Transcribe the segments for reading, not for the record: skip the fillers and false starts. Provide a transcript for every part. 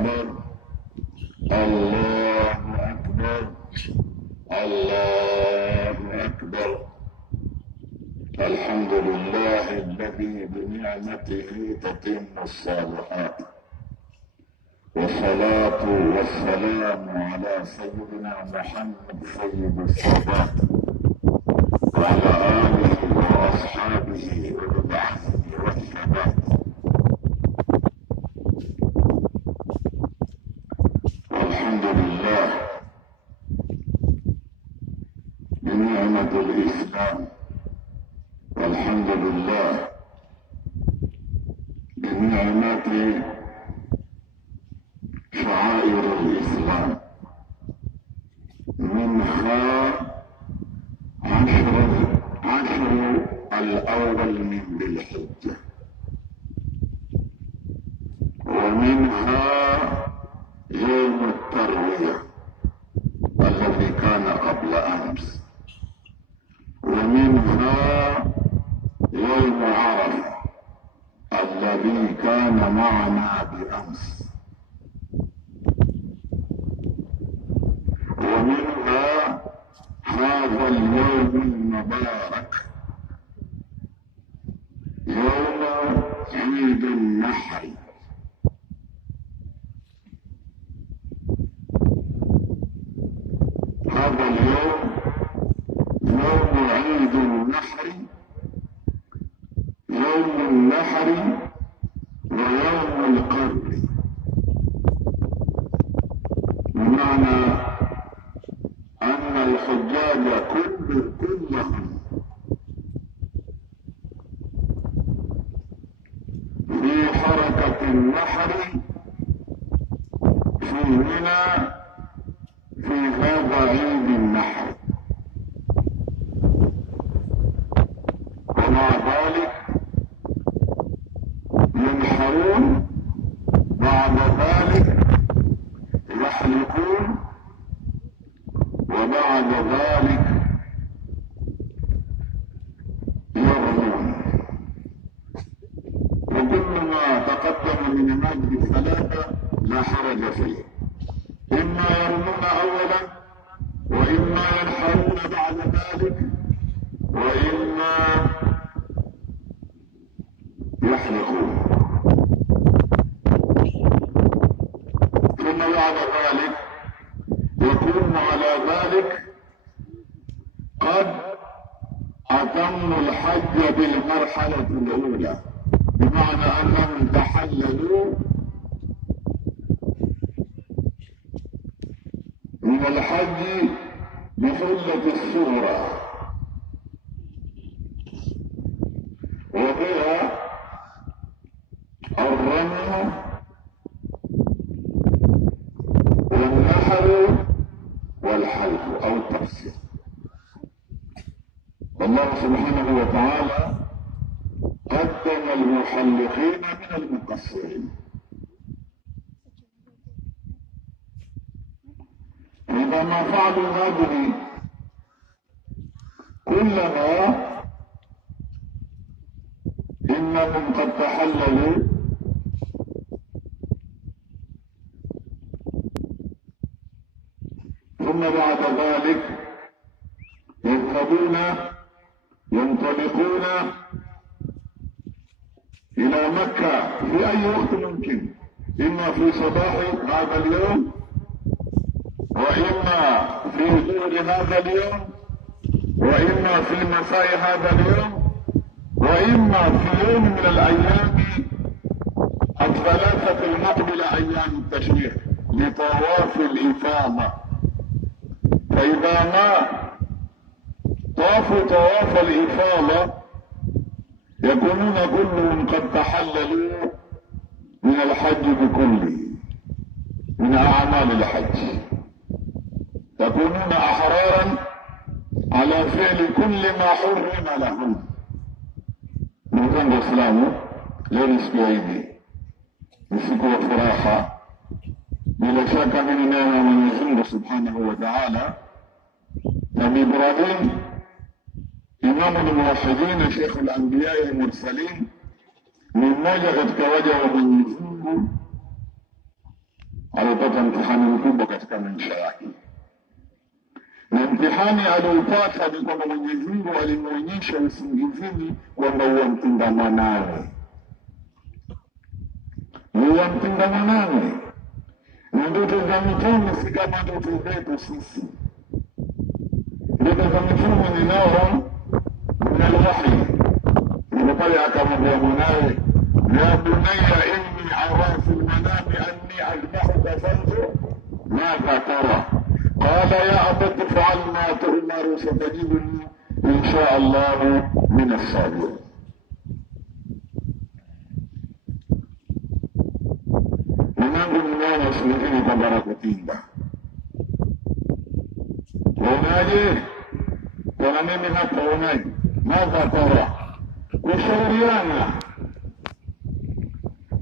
أكبر الله أكبر الله أكبر. الحمد لله الذي بنعمته تتم الصالحات، والصلاة والسلام على سيدنا محمد سيد السادات وعلى آله وأصحابه أولي العزم والثبات. والحمد لله بنعمة الإسلام، والحمد لله بنعمة شعائر الإسلام، منها عشر الأول من ذي الحجة، ومنها يوم التروية الذي كان قبل أمس، ومنها يوم عرفة الذي كان معنا بأمس، ومنها هذا اليوم المبارك يوم عيد النحر. هذا اليوم يوم عيد النحر، يوم النحر ويوم القر، بمعنى أن الحجاج كلهم في حركة النحر في منى في هذا عيد النحر، ومع ذلك ينحرون، بعد ذلك يحلقون، وبعد ذلك يرمون. وكل ما تقدم من هذه الثلاثة لا حرج فيه، إما يرمون أولا، وإما ينحرون بعد ذلك، وإما يحلقون. ثم بعد ذلك يكون على ذلك قد أتموا الحج بالمرحلة الأولى، بمعنى أنهم تحللوا من الحج بحلة الصغرى، وهي الرمي والنحر والحلق أو التقصير. والله سبحانه وتعالى قدم المحلقين من المقصرين. إذا ما فعلوا هذه كلها إنهم قد تحللوا ثم بعد ذلك ينطلقون إلى مكة في أي وقت ممكن، إما في صباح هذا اليوم، وإما في ظهر هذا اليوم، وإما في مساء هذا اليوم، وإما في يوم من الأيام الثلاثة المقبلة أيام التشريق لطواف الإفاضة. فإذا ما طافوا طواف الإفاضة يكونون كلهم قد تحللوا من الحج بكله، من أعمال الحج، يكونون أحرارا على فعل كل ما حرم لهم. نظام الإسلام لا نسبي أيدي نسكوا فراحة بلا شك من نعمة من الله سبحانه وتعالى. نبي إبراهيم إمام الموحدين شيخ الأنبياء المرسلين، من moja katika waja wa Mwenyezi Mungu alipata mtihani mkubwa katika maisha yake. Na mtihani aliopata ni kwamba Mwenyezi Mungu alimuonyesha usingizini kwamba uwamtinda mwanawe. Uwamtinda mwanawe. Na ndoto za mitume si kama ndoto zetu sisi. Ndoto za mitume ni nao min alwahi. Ndipo pale akamwambia mwanawe, ya bunayya inni ara fi almanami anni azbahuka fanzur madha tara. قال يا أبت افعل ما تؤمر ستجدني إن شاء الله من الصابرين. Mwanangu mwana usilikini kwa barakutinda. Unaje? Kwa mimi hapa unaje? Madha tara? Kushauriana.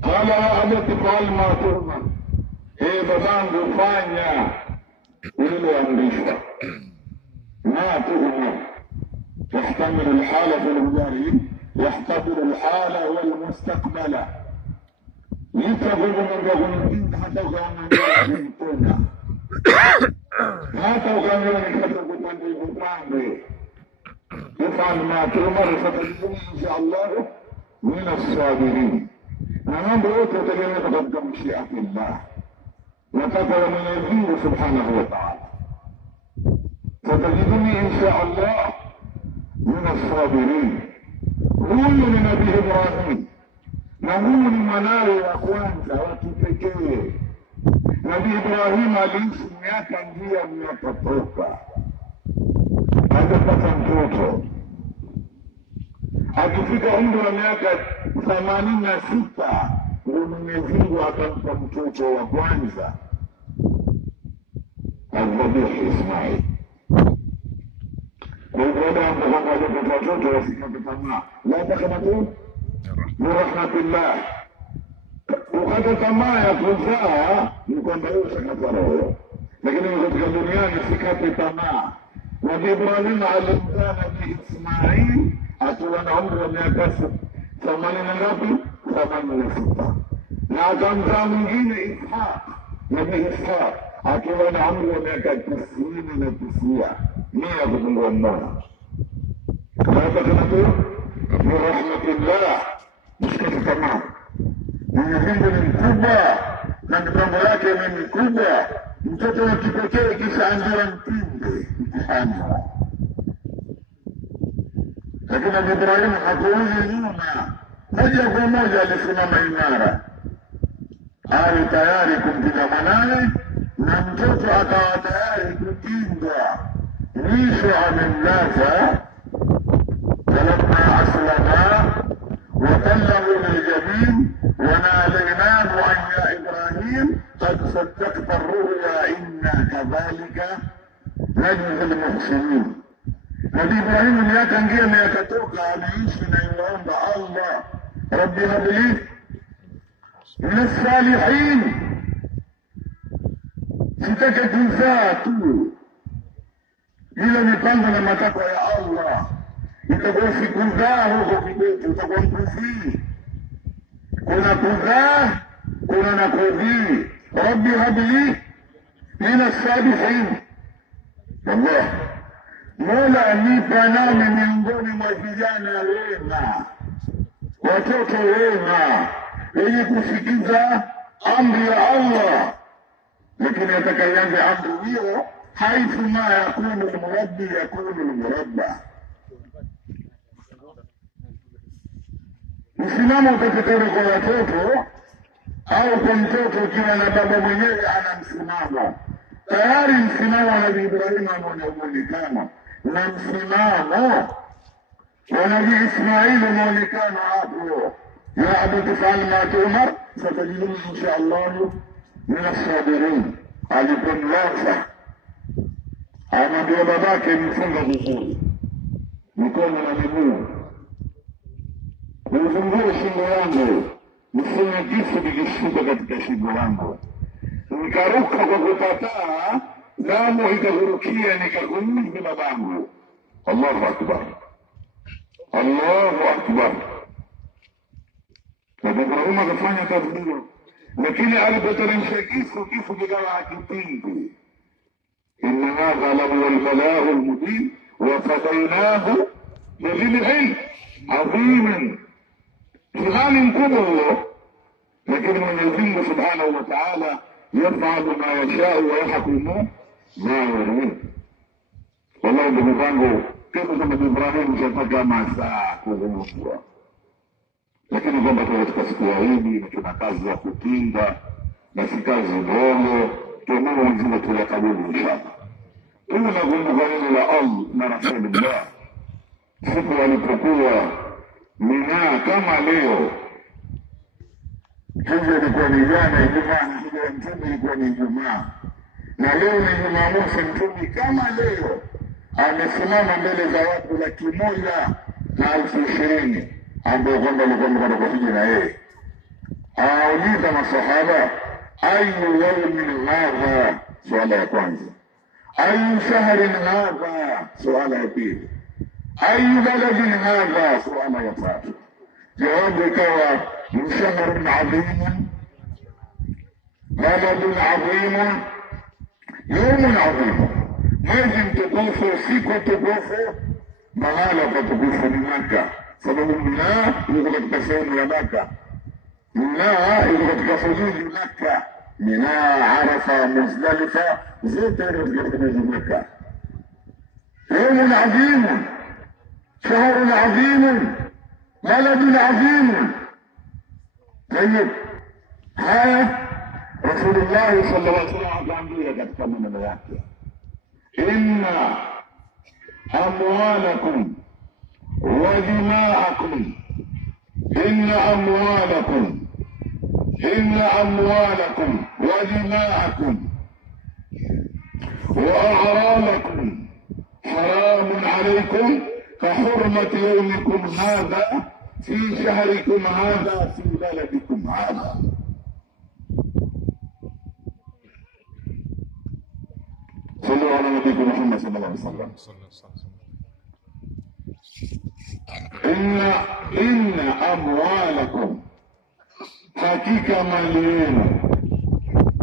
Qala ya abati fa'al ma tu'mar. Babangu fanya وللوامريشة ما تؤمر يحتمل الحالة في المجاري يحتمل الحالة والمستقبل يتغل من رغم حتى وكان من كنا حتى وكان من كتب يفعل ما تؤمر فتجدني إن شاء الله من الصابرين. أنا بقول تتجنب تقدم مشيئة الله وتقل من الدين سبحانه وتعالى. فتجدني إن شاء الله من الصابرين. قول لنبي إبراهيم نقول مناوي أخوانك وتفكيه. نبي إبراهيم aliishi miaka njia miakatoka akapata mtoto akifika umri wa miaka 86 ndio Mwenyezi Mungu akampa mtoto wa kwanza Al-Dhabih Ismail. Kwa hivyo baada ya kupata watoto wasikate tamaa, la taqnatu min rahmatillah. Ukata tamaa ya kuzaa ni kwamba wewe utakata roho, lakini katika duniani sikate tamaa. Nabii Ibrahim alimzaa Nabii Ismail akiwa na umri wa miaka 86 na akamzaa mwingine Ishaq, Nabii Ishaq akiwa na umri wa miaka 99 mia kupungua mmoja. Hapa tunasema ni rahmatullah, msikate tamaa. Mwenyezi Mungu ni mkubwa na mipango yake ni mikubwa. Mtoto wa kipekee kisha anjira mpinde mtihani. Lakini Nabii Ibrahim hakuuzi nyuma, moja kwa moja alisimama imara, ali tayari kumpiga mwanawe na mtoto akawa tayari kupindwa. Mwisho amemlaza falamma aslama وبلغ للجبين وناديناه أن يا إبراهيم قد صدقت الرؤيا إنا كذلك نجزي المحسنين. نبي إبراهيم miaka ngia miakatoka aliishi na inaomba Allah, Rabbi habli min as-salihin. Sitaki kuzaa tu, ile mipango na matakwa ya Allah. Itakuwa sikuzaa huko kidogo, utakuwa mkuzii. Kuna kuzaa, kuna na kuzii. Rabbi habli min as-salihin. Allah, Mola nipa nami miongoni mwa vijana wema, watoto wema, wenye kusikiza amri ya Allah. Lakini atakayeanza amri hiyo, haithu ma yakunu al-murabbi yakunu al-murabba. Msimamo utakutana kwa watoto au kwa mtoto ukiwa na baba mwenyewe ana msimamo. Tayari msimamo wa Nabii Ibrahim unaonekana na msimamo wa Nabii Ismail unaonekana hapo. Ya abati fa'al ma tu'mar satajiduni insha Allah min as-sabirin. Alipomlaza anamwambia babake, mfunga vizuri mikono na miguu, nifungue shingo yangu, mseme kisu kikishuka katika shingo yangu. Nikaruka kwa kukataa, damu ikagurukia, nikakumbuka babangu. Allahu akbar, Allahu akbar. Nabii Ibrahim akafanya kazi hiyo, lakini alipoteremsha kisu kikawa hakipingi. Inna hadha lahu al-balaghu al-mubin wa fadaynahu bidhibhin adhimin. Mtihani mkubwa huo, lakini Mwenyezi Mungu Subhanahu wa Ta'ala yafalu ma yashau wa yahkumu ma yurid. Wallahi ndugu zangu, kama Ibrahim shapata masaa kuzungumzwa, lakini kwamba katika siku ya Idi tuna kazi ya kupinga na si kazi ndogo. Tuombe Mwenyezi tuyakabili inshallah. Tunakumbuka neno la Allah na Rasulullah siku walipokuwa Mina kama leo. Hivyo ilikuwa ni jana Ijumaa, na hivyo Mtume ilikuwa ni Ijumaa, na leo ni Jumamosi. Mtume kama leo amesimama mbele za watu 120,000 ambao kwamba walikuwa kwa hija na yeye. Auliza masahaba, ayu yawmin hadha, swala ya kwanza. Ayu shahrin hadha, swala ya pili. Ayu baladin hadha, swala ya tatu. Jawabu ikawa shahrun adhimun, baladun adhimun, yawmun adhimun. Mwezi mtukufu, siku tukufu, mahala patukufu ni Maka, sababu Mina yuko katika sehemu ya Maka. Mina yuko katika fujuji Maka. Mina, Arafa, Muzdalifa, zote katika mwezi Maka. Yawmun adhimun, shahrun adhimun, baladun adhimun. Tayyib, haya Rasulullah sallallahu alaihi wasallam akaambia katika maneno yake, inna amwalakum wa dima'akum, inna amwalakum wa dima'akum wa a'radakum haramun alaykum ka hurmati yawmikum hadha fi shahrikum hadha fi baladikum hadha. صلوا على نبيكم محمد صلى الله عليه وسلم. إن أموالكم حقيقة مالين،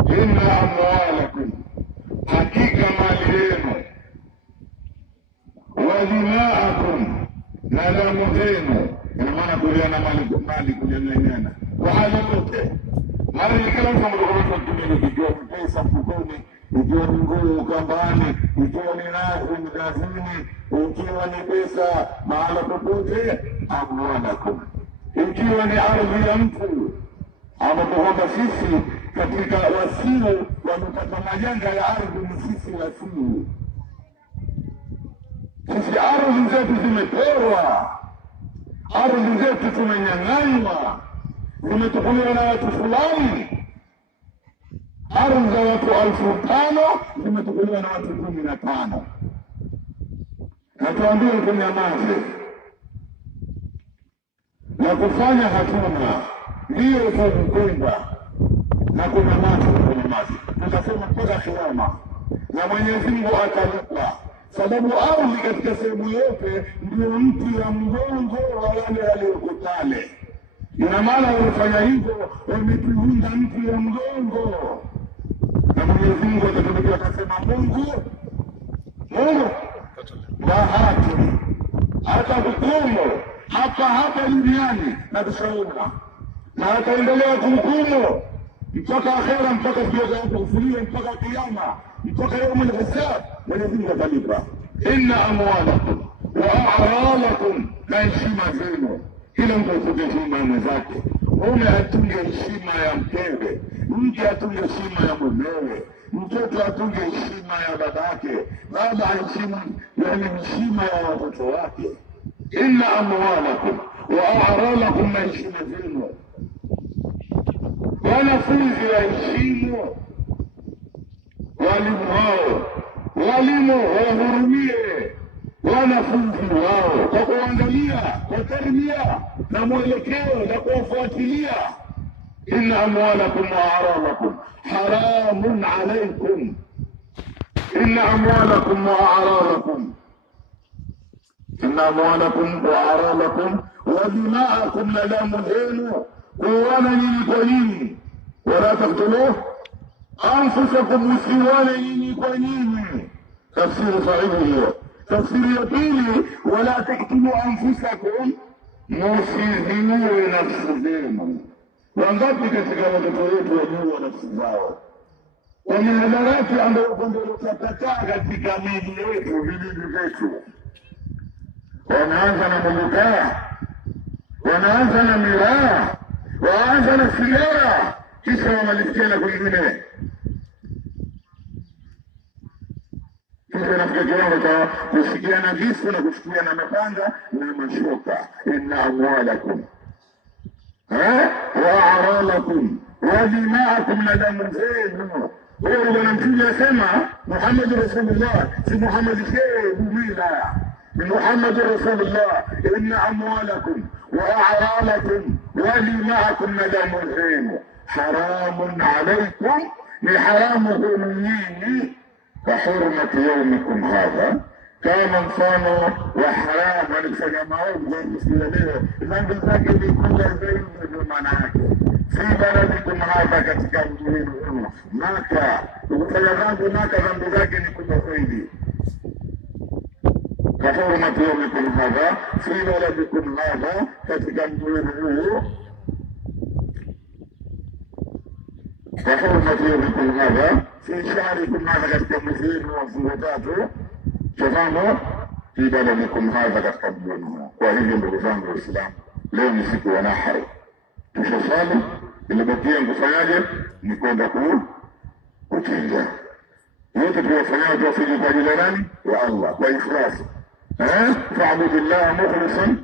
إن أموالكم حقيقة مالين، ودماءكم ندمتين. إنما نقول أنا مالك كلنا وهذا لوته. Mara nyingine kama mdogo tunatumia kijua pesa mfukoni, ikiwa ni nguo kambani, ikiwa ni nazi mgazini, ikiwa ni pesa mahala popote, amwalakum. Ikiwa ni ardhi ya mtu, ambapo kwamba sisi katika wasiu wamepata majanga ya ardhi, ni sisi wasiu. Sisi ardhi zetu zimeporwa, ardhi zetu tumenyang'anywa, zimetukuliwa na watu fulani. Ardhi za watu 5,000 zimetukuliwa na watu 15. Na tuambie tunyamaze, na kufanya hatuna, ndiyo tumekwenda na kunyamaza. Tutasema mpaka kiyama, na Mwenyezi Mungu atalipa, sababu ardhi katika sehemu yote ndio mti wa mgongo wa wale waliokutale. Ina maana walifanya hivyo, wametuvunja mti wa mgongo. Na Mwenyezi Mungu atatuletea akasema, Mungu bahati hata hukumu hapa duniani na tushaona, na ataendelea kuhukumu mpaka akhera, mpaka siku ya kufufuliwa, mpaka kiyama, mpaka yaumul hisab. Mwenyezi Mungu atalipa. Inna amwalakum wa a'radakum, na heshima zenu. Kila mtu atunge heshima ya mwenzake. Mume atunge heshima ya mkewe, mke atunge heshima ya mumewe, mtoto atunge heshima ya babake, baba heshima ya watoto wake. Inna amwalakum wa a'radakum, na heshima zenu. Wanafunzi waheshimu walimu wao, walimu wahurumie wanafunzi wao kwa kuangalia, kwa tarbia na mwelekeo na kuwafuatilia. Inna amwalakum wa a'radakum haramun alaykum, inna amwalakum wa a'radakum, inna amwalakum wa a'radakum wa dima'akum, na damu zenu kuuana nyinyi kwa nyinyi, wala taqtulu anfusakum, msiuane nyinyi kwa nyinyi. Tafsiri sahihi hiyo. Tafsiri ya pili, wala taqtulu anfusakum, msiziue nafsi zenu. Wangapi katika watoto wetu wajua nafsi zao? Kwa mihadarati ambayo kwamba utatakaa katika miji yetu, vijiji vyetu. Wanaanza na mulukaa, wanaanza na miraa, wanaanza na sigara, kisha wamalifikia na kwingine. Kisha nafika kiwango cha kusikia na visu na kusikia na mapanga na mashoka. Inna amwalakum wa aralakum wa dima'akum, na damu zenu. Wewe bwana Mtume asema Muhammad Rasulullah, si Muhammad Bumila, ni Muhammad Rasulullah. Inna amwalakum wa a'ralakum wa dima'akum, na damu zenu haramun alaykum, ni haramu nyinyi. Kahurmati yawmikum hadha, kama mfano wa haramu alikufanya maovu kwa kusikia leo, dhambi zake ni kubwa zaidi. Ndio maana yake fi baladikum hadha, katika mji wenu Maka. Ukifanya dhambi Maka, dhambi zake ni kubwa zaidi. Kahurmati yawmikum hadha fi baladikum hadha, katika mji wenu. Kahurmati yawmikum hadha fi shahrikum hadha, katika mwezi wenu wa mfungo tatu. Tazama, fi baladikum hadha, katika mji wenu. Kwa hivyo ndugu zangu Waislamu, leo ni siku ya nahari. Tushasali, ilibakia kufanyaje? Ni kwenda kuchinja. Yote tuwafanyaje? Tuwafiji kwa ajili ya nani? Ya Allah, kwa ikhlasi. Fa'budillaha mukhlishan,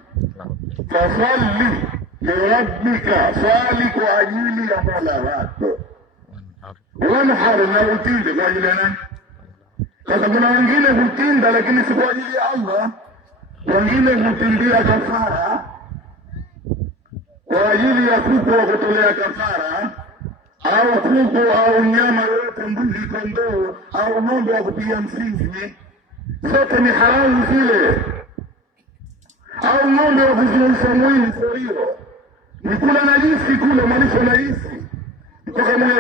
fasalli lirabbika, sali kwa ajili ya Mola wako. Wanhar, na utinde kwa ajili ya nani? Sasa kuna wengine hutinda lakini si kwa ajili ya Allah. Wengine hutindia kafara kwa ajili ya kuku wa kutolea kafara, au kuku au nyama yoyote, mbuzi, kondoo au ng'ombe wa kupiga msingi. Zote ni haramu zile. Au ng'ombe wa kuziosha mwili forio, ni kula najisi, kula malisho najisi. Mpaka mwenye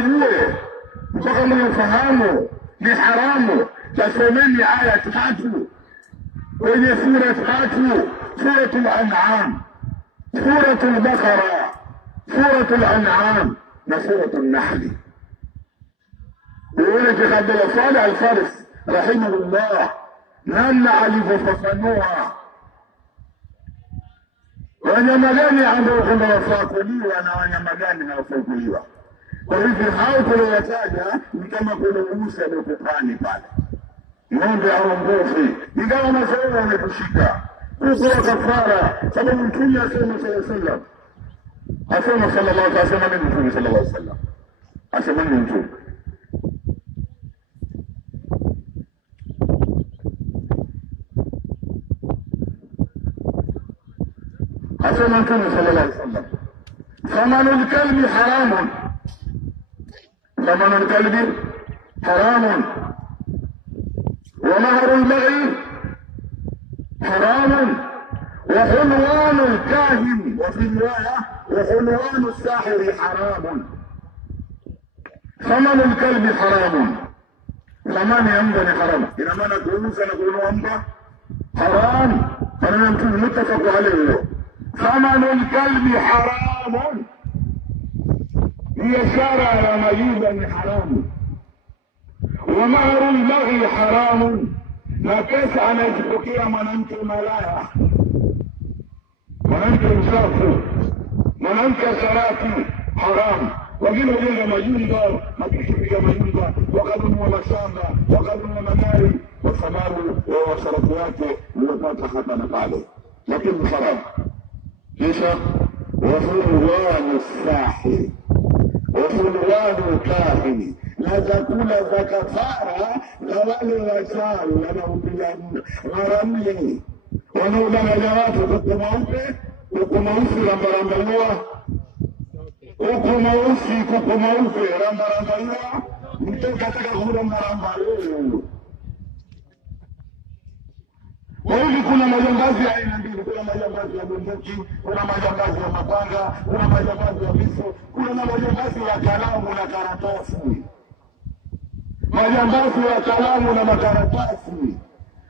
mpaka mwenye fahamu ni haramu. Tasomeni aya 3 kwenye sura 3, suratul An'am, suratul Baqara, suratul An'am na suratul Nahl. Uone Sheikh Abdullah Saleh Al-Faris rahimahullah namna alivyofafanua wanyama gani ambao kwamba wafaa kuliwa na wanyama gani hawafai kuliwa. Kwa hivyo hao tuliowataja ni kama kuna Musa aliyokupani pale, ng'ombe au mbuzi, ingawa masomo yametushika kutoa kafara, sababu Mtume asema sallallahu alaihi wasallam, Mtume sallallahu alaihi wasallam asema ni Mtume asema Mtume sallallahu alaihi wasallam, thamanul kalbi haramun, thamanul kalbi haramun, ومهر المغي حرام، وحلوان الكاهن، وفي رواية وحلوان الساحر حرام. ثمن الكلب حرام، ثمن يمدن حرام. إذا ما نقول سنقول أمبا حرام، أنا متفق عليه. ثمن الكلب حرام، هي شارع مجيبا حرام. ومهر المغي حرام، na pesa anayepokea mwanamke malaya, mwanamke msafu, mwanamke asharati haram. Wengine wajenga majumba, makifikia majumba, wakanunua mashamba, wakanunua magari kwa sababu ya washarati wake uliopata hapa na pale, lakini haram. Kisha wafulwanu sahi, wafulwanu kahini, na chakula za kafara na wale wachawi wanaopiga maramli, wanaodanganya watu kuku mweupe, kuku mweusi rambarambaliwa, kuku mweupe rambarambaliwa, mtu katika kula marambaliwa. Kwa hivi kuna majambazi ya aina mbili, kuna majambazi ya bunduki, kuna majambazi ya mapanga, kuna majambazi ya visu, kuna majambazi ya kalamu na karatasi. Majambazi ya kalamu na makaratasi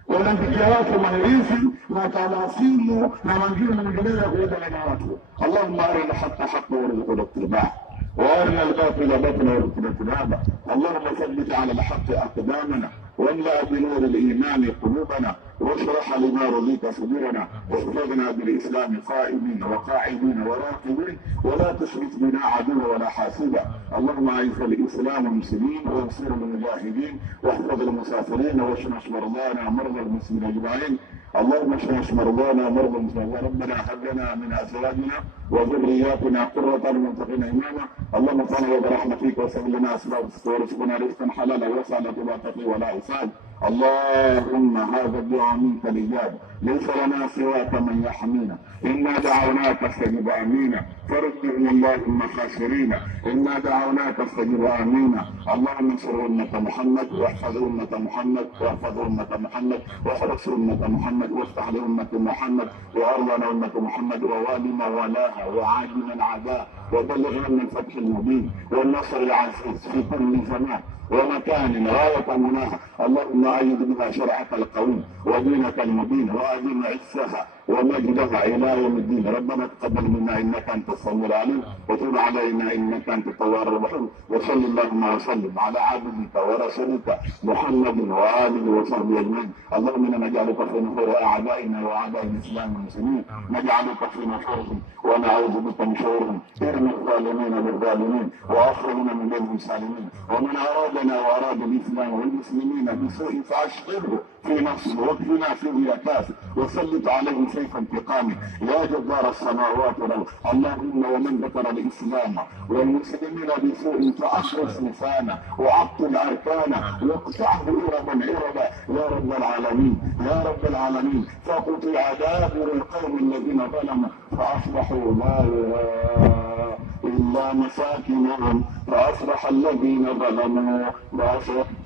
wanampikia watu mahirizi na talasimu na mengineyo ya kuenda na watu. Allahumma arina haqqa haqqa warzuqna ittiba'ah وارنا الباطل باطلا وارزقنا اجتنابه. اللهم ثبت على الحق اقدامنا واملا بنور الايمان قلوبنا واشرح لما رضيت صدورنا واحفظنا بالاسلام قائمين وقاعدين وراكبين ولا تشرك بنا عدوا ولا حاسدا. اللهم اعز الاسلام والمسلمين وانصر المجاهدين واحفظ المسافرين واشرح مرضانا ومرضى المسلمين اجمعين. اللهم اشرح مرضانا ومرضى المسلمين. ربنا هب لنا من ازواجنا وذرياتنا قرة اعين واتقنا اماما. اللهم صل برحمتك وسهل لنا اسباب ورزقنا رزقا حلالا وسعنا بما تقي ولا حساب. اللهم هذا الدعاء منك الاجابه، ليس لنا سواك من يحمينا. انا دعوناك فاستجب امينا، فردهم اللهم خاسرين. انا دعوناك فاستجب امينا. اللهم انصر امه محمد واحفظ امه محمد واحفظ امه محمد واحرس امه محمد وافتح لامه محمد وارضنا امه محمد ووالي من والاها وعاد من عداها وبلغنا من الفتح المبين والنصر العزيز في كل زمان ومكان غاية مناها. اللهم أيد بها شرعك القويم ودينك المبين وأدم عزها ومجدها إلى يوم الدين. ربنا تقبل منا إنك أنت السميع العليم وتب علينا إنك أنت التواب الرحيم. وصل اللهم وسلم على عبدك ورسولك محمد وآله وصحبه أجمعين. اللهم إنا نجعلك في نحور أعدائنا وأعداء الإسلام والمسلمين، نجعلك في نحورهم ونعوذ بك من شرورهم. ارمي الظالمين بالظالمين وأخرجنا من بينهم سالمين. ومن أرادنا وأراد الإسلام والمسلمين بسوء فأشغله في نفسه واكفنا فيه يا كافر وسلط عليه سيف انتقامه يا جبار السماوات والارض. اللهم ومن ذكر الاسلام والمسلمين بسوء فاخرس لسانه وعطل اركانه واقطعه اربا اربا يا رب العالمين يا رب العالمين. فقطع دابر القوم الذين ظلموا فاصبحوا لا يرى إلا مساكنهم فأصبح الذين ظلموا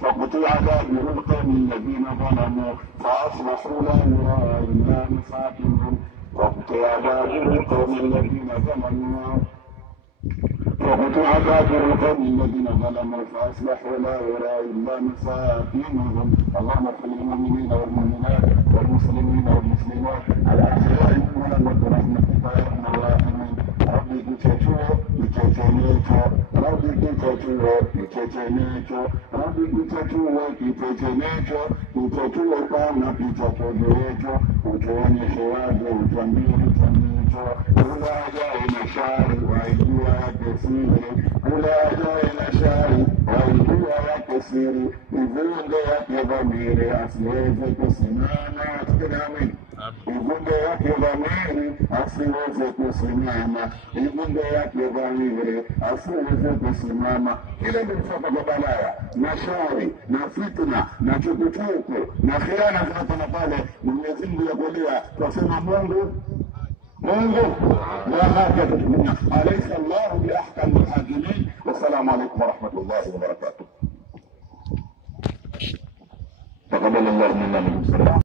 فقطع دابر القوم الذين ظلموا فأصبحوا لا يرى إلا مساكنهم وقطع دابر القوم الذين ظلموا فقطع دابر القوم الذين ظلموا فأصبحوا لا يرى إلا مساكنهم. اللهم اغفر للمؤمنين والمؤمنات والمسلمين والمسلمات الأحياء منهم برحمتك يا أرحم الراحمين. ربي كتاتوه كتاتانيتو ربي كتاتوه كتاتانيتو ربي كتاتوه كتاتانيتو كتاتوه كانا كتاتوجيتو وتواني شواده وتنبيري تنبيتو ولا جاينا شاري وعيدوها كثيري ولا جاينا شاري وعيدوها كثيري يقول يا ضميري أسليفك سنانا أتكلمين igunde yake dhamiri asiweze kusimama, igunde yake dhamiri asiweze kusimama. Ile ndio mfaka kwa balaya na shari na fitna na chukuchuku na khiana zinatana pale. Mwenyezi Mungu yakulia twasema Mungu la haki tutumia. Alaysa Allahu bi ahkamil hakimin. Wassalamu alaykum wa rahmatullahi wa barakatuh. تقبل الله منا منكم.